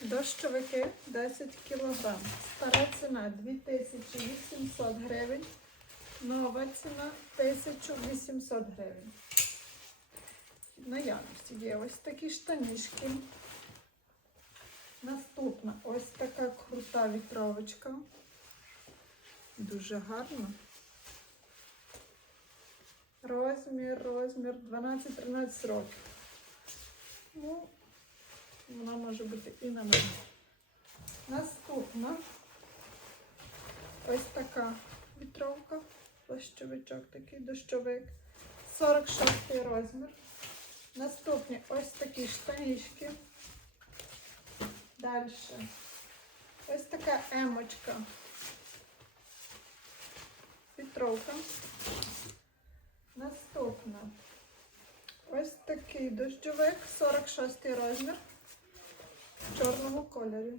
Дощовики 10 кг. Стара ціна 2800 гривень. Нова ціна 1800 гривень. Наявності є ось такі штанішки. Наступна ось така крута вітровочка. Дуже гарна. Розмір, розмір 12-13 років. Ну, вона може бути і на мене. Наступна ось така вітровка. Дощовичок такий дощовик. 46 розмір. Наступні ось такі штанішки. Далі. Ось така емочка. Вітровка. Наступна. Ось такий дощовик, 46 розмір чорному кольорі.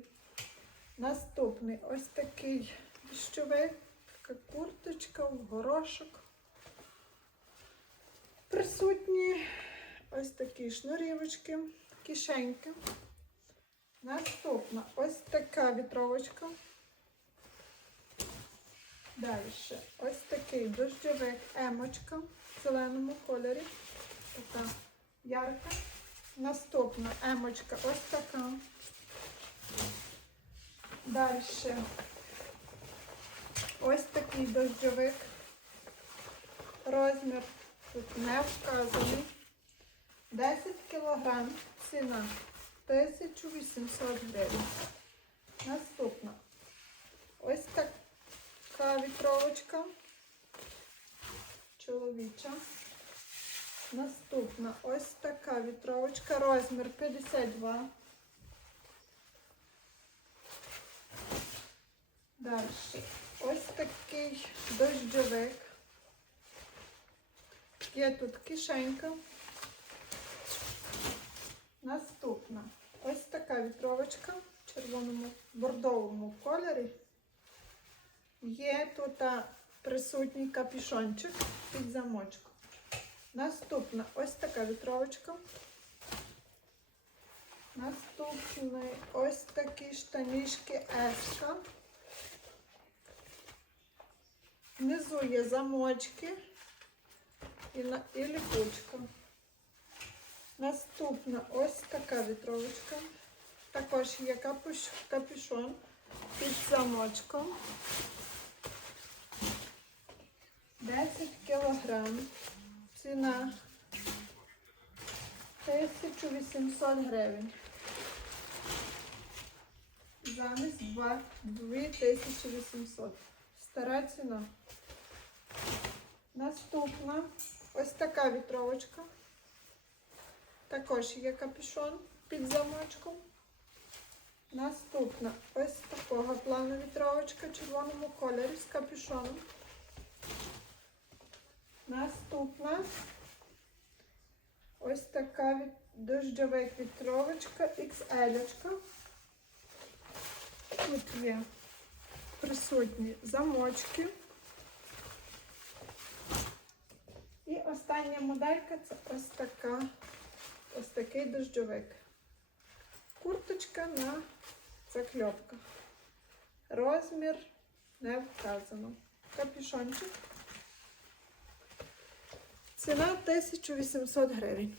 Наступний ось такий дощовик, така курточка в горошок. Присутні ось такі шнурівочки, кишеньки. Наступна ось така вітровочка. Далі ось такий дощовик емочка в зеленому кольорі. Така ярка. Наступна емочка ось така. Далі ось такий дощовик. Розмір тут не вказаний. 10 кг. Ціна 1800 гривень. Наступна. Ось така вітровочка. Чоловіча. Наступна ось така вітровочка, розмір 52. Далі. Ось такий дощовик. Є тут кишенька. Наступна ось така вітровочка в червоному бордовому кольорі. Є тут присутній капюшончик під замочком. Наступна ось така вітровочка. Наступний ось такі штанішки еска. Внизу є замочки і, на, і ліпучка. Наступна ось така вітровочка. Також є капуш, капюшон під замочком. 10 кілограм. Ціна 1800 гривень. Замість 2 2800. Стара. Наступна ось така вітровочка. Також є капюшон під замочком. Наступна ось такого плану вітровочка в червоному кольорі з капюшоном. Наступна ось така від- вітровочка XL. Тут є присутні замочки. І остання моделька це ось така, ось такий дощовик. Курточка на закльопках. Розмір не вказано. Капюшончик. Ціна 1800 гривень.